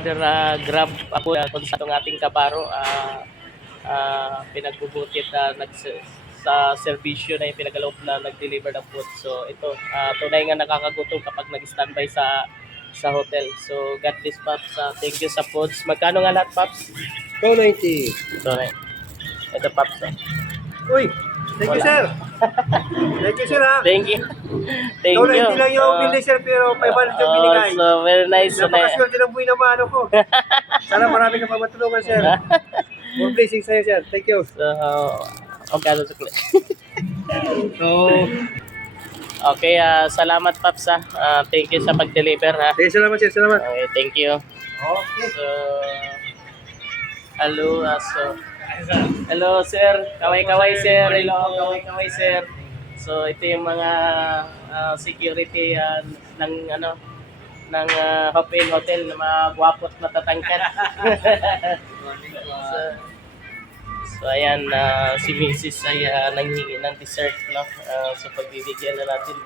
Father Grab ako kung sa itong ating kabaro pinagbubutit sa serbisyo na yung pinagaloob na nag-deliver ng food. So ito, tunay nga nakakagutom kapag nag-standby sa hotel. So God bless Pops. Thank you sa foods. Magkano nga lahat Pops? 290. So ito Pops. Uy, thank you, Wala. sir. Thank you, sir, ha. Thank you. Thank you. 290 lang yung bill, sir, pero 500 yung binigay. So very nice. Napakaswerte ng buhay na mano ko. Sana marami ka pa matulungan, sir. More blessings sa'yo, sir. Thank you. So, magkano sa clip? So, Okay, salamat Paps thank you sa pag-deliver ha. salamat, sir. Salamat. Okay, thank you. Okay. So, hello sir. Kaway-kaway sir. Hello, kaway-kaway sir. So, ito yung mga security ng Hop In Hotel na mga gwapo at matatangkad. So ayan, si Mrs. ay nanghingi ng dessert, no? So pagbibigyan na natin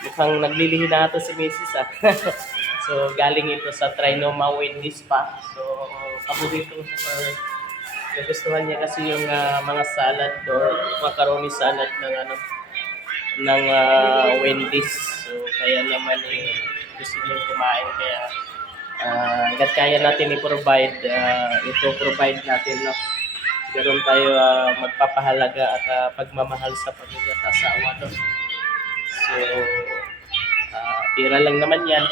mukhang naglilihi na ito si Mrs. So galing ito sa Trinoma Wendy's pa. So paborito nagustuhan niya kasi yung mga salad or macaroni salad ng Wendy's. So kaya naman gusto niya kumain, kaya hanggat kaya natin i-provide, ito-provide natin, no? Ganoon tayo magpapahalaga at pagmamahal sa pamilya at asawa, no? So, pira lang naman yan.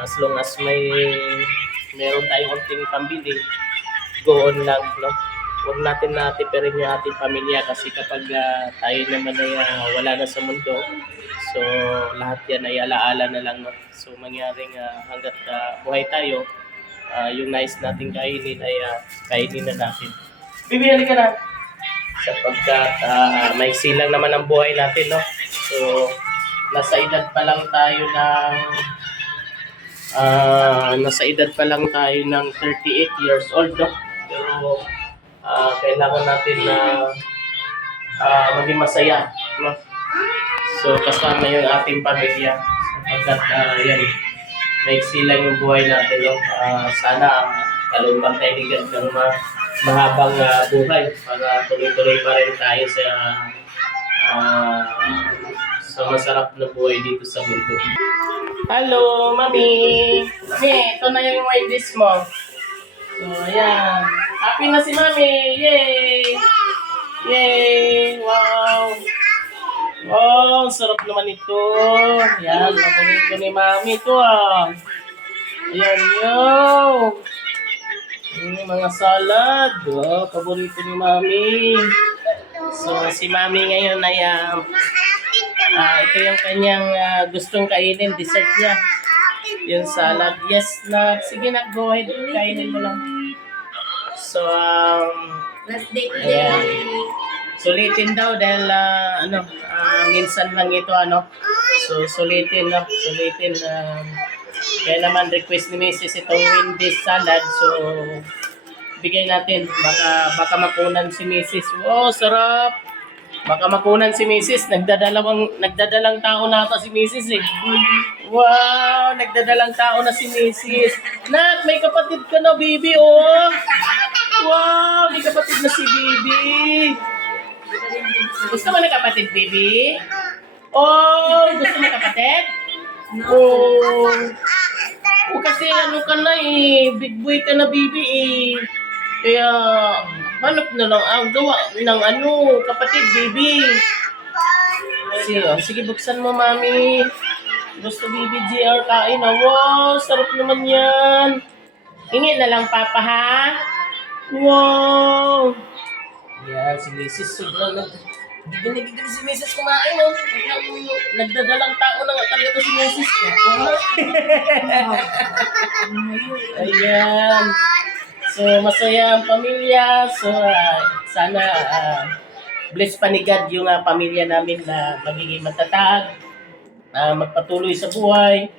As long as meron tayong konting pambili, go on lang, no? Huwag natin tipirin yung ating pamilya kasi kapag tayo naman ay wala na sa mundo, so lahat yan ay alaala na lang, no? So mangyaring hanggat buhay tayo, yung nice nating kainin ay kainin na natin. Bibili ka na! Sapagkat may silang naman ang buhay natin, no? So nasa edad pa lang tayo ng 38 years old, no? Pero kailangan natin na maging masaya, no? So kasama yung ating pamilya sapagkat yan, maiksi lang yung buhay natin, no? Sana kalupang tayo ni God ng mahabang buhay para tuloy-tuloy pa rin tayo sa masarap na buhay dito sa mundo. Hello, Mami! Mami, ito na yung Wendy's mo. So, ayan. Happy na si Mami! Yay! Yay! Wow! Oh, sarap naman ito. Yan, paborito ni Mami ito Ayan yun. Mga salad. Oh, paborito ni Mami. So, si Mami ngayon ay ito yung kanyang gustong kainin, dessert niya. Yung salad. Yes na. Sige na, go ahead. Kainin mo lang. So, Last day ayan. Sulitin daw dahil minsan lang ito So sulitin. Kaya naman request ni Mrs. itong Wendy's salad. So bigay natin, baka makunan si Mrs. Oh, sarap. Baka makunan si Mrs. Nagdadalang tao na ata si Mrs. Wow, nagdadalang tao na si Mrs. Nak, may kapatid ka na, baby, oh. Wow, may kapatid na si baby. Gusto mo na kapatid, baby? Oh, gusto mo kapatid? Oh. Oh, kasi ka na big boy ka na, baby Kaya, hanap na lang ang gawa ng kapatid, baby. Sige, buksan mo, Mami. Gusto, baby GR kain Wow, sarap naman yan. Hingi na lang, Papa, ha? Wow. Yan, si Mrs. sobrang nagigil si Mrs. kumain, no? Nagdadalang tao na nga talaga si Mrs. Ayan. So, masaya ang pamilya. So, sana bless pa ni God yung pamilya namin na magiging matatag, magpatuloy sa buhay.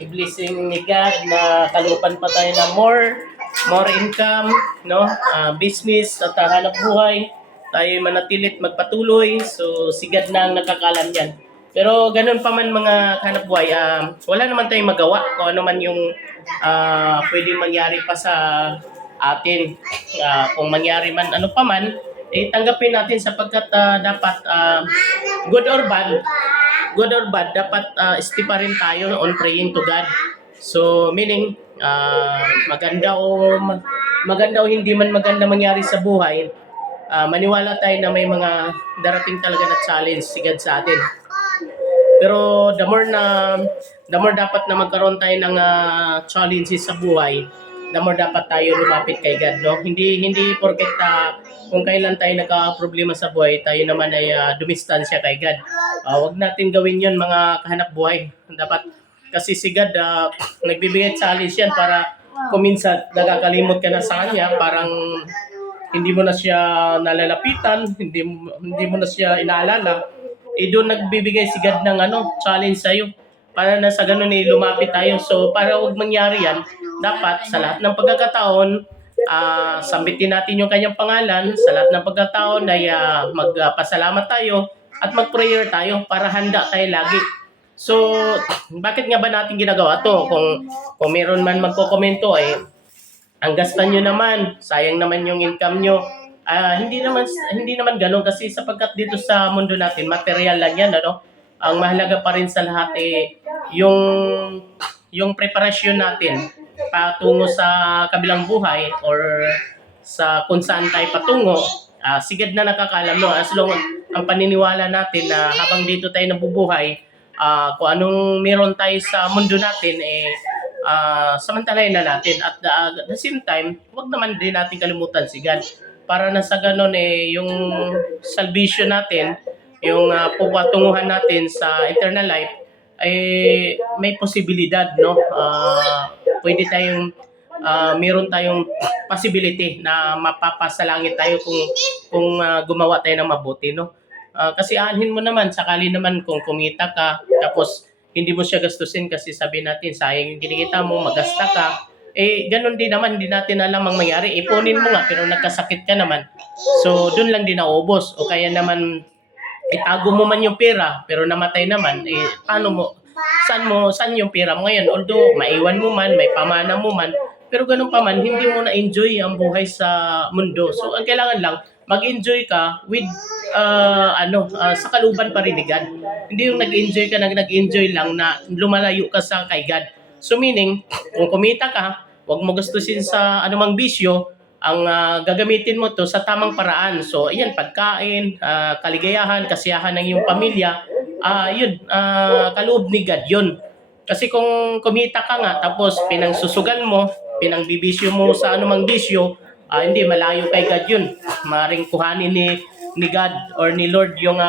I-blessing ni God na kalupan pa tayo na more income, no? Business at hanap buhay. Tayo manatilit magpatuloy. So, si God na ang nakakalam yan. Pero ganun pa man mga hanap buhay, wala naman tayong magawa kung ano man yung pwedeng mangyari pa sa atin. Kung mangyari man ano pa man, tanggapin natin sapagkat dapat good or bad, dapat stay pa rin tayo on praying to God. So meaning maganda o hindi man maganda mangyari sa buhay, maniwala tayo na may mga darating talaga na challenge si God sa atin. Pero the more dapat na magkaroon tayo ng challenges sa buhay, the more dapat tayo lumapit kay God, no? Hindi porket kung kailan tayo nagka-problema sa buhay, tayo naman ay dumistansya kay God. Wag natin gawin 'yon mga kahanap buhay. Dapat kasi si God nagbibigay challenge yan para kung minsan nakakalimot ka na sa kanya, parang hindi mo na siya nalalapitan, hindi mo na siya inaalala. Doon nagbibigay si God ng challenge sa'yo. Para na sa ganun lumapit tayo. So para huwag mangyari yan, dapat sa lahat ng pagkakataon, sambitin natin yung kanyang pangalan. Sa lahat ng pagkakataon ay magpasalamat tayo at mag-prayer tayo para handa tayo lagi. So, bakit nga ba natin ginagawa to? Kung meron man magko-komento ang gastan nyo naman, sayang naman yung income nyo. Hindi naman ganoon kasi sapagkat dito sa mundo natin, material lang yan, ano? Ang mahalaga pa rin sa lahat yung preparasyon natin patungo sa kabilang buhay or sa kung saan tayo patungo. Sigad na nakakalam, no? As long ang paniniwala natin na habang dito tayo nabubuhay, kung anong meron tayo sa mundo natin, samantalahin na natin. At the same time, huwag naman din natin kalimutan si God. Para na sa ganun, yung salvation natin, yung pupatunguhan natin sa eternal life, may posibilidad, no? Pwede tayong, meron tayong possibility na mapapasalangit tayo kung gumawa tayo ng mabuti, no? Kasi aanhin mo naman, sakali naman kung kumita ka, tapos hindi mo siya gastusin kasi sabi natin, sayang yung kinikita mo, magasta ka. Ganun din naman, hindi natin alam ang mangyari. Ipunin mo nga, pero nagkasakit ka naman. So, dun lang din naubos. O kaya naman, itago mo man yung pera, pero namatay naman, paano mo? Saan yung pera mo ngayon? Although, maiwan mo man, may pamana mo man, pero ganun pa man, hindi mo na-enjoy ang buhay sa mundo. So, ang kailangan lang, mag-enjoy ka with, sa kaluban pa rin ni God. Hindi yung nag-enjoy ka, nag-enjoy lang na lumalayo ka sa kay God. So meaning, kung kumita ka, huwag mo gastusin sa anumang bisyo, ang gagamitin mo to sa tamang paraan. So ayan, pagkain, kaligayahan, kasiyahan ng iyong pamilya, kaloob ni God yun. Kasi kung kumita ka nga, tapos pinangsusugan mo, pinangbibisyo mo sa anumang bisyo, hindi, malayo kay God yun. Maring kuhanin ni God or ni Lord yung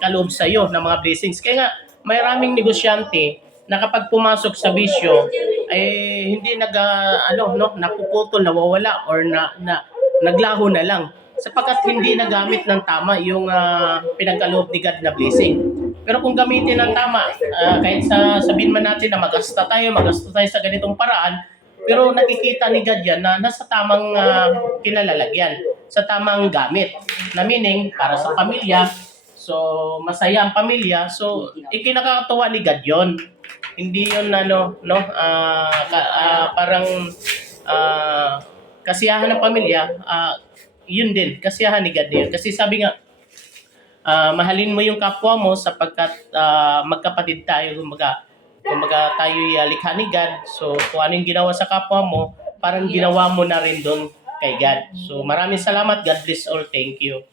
kaloob sa iyo ng mga blessings. Kaya nga, maraming negosyante na kapag pumasok sa bisyo, hindi napuputol, nawawala, or naglaho na lang. Sapagkat hindi nagamit ng tama yung pinagkaloob ni God na blessing. Pero kung gamitin ng tama, kahit sabihin man natin na magasta tayo sa ganitong paraan, pero nakikita ni God yan na nasa tamang kinalalagyan, sa tamang gamit. Na meaning, para sa pamilya, so masaya ang pamilya, so ikinakatuwa ni God yon. Hindi yun parang kasiyahan ng pamilya, yun din, kasiyahan ni God yun. Kasi sabi nga, mahalin mo yung kapwa mo sapagkat magkapatid tayo, kumbaga tayo'y likha ni God. So kung ano yung ginawa sa kapwa mo, parang ginawa mo na rin doon kay God. So maraming salamat. God bless all. Thank you.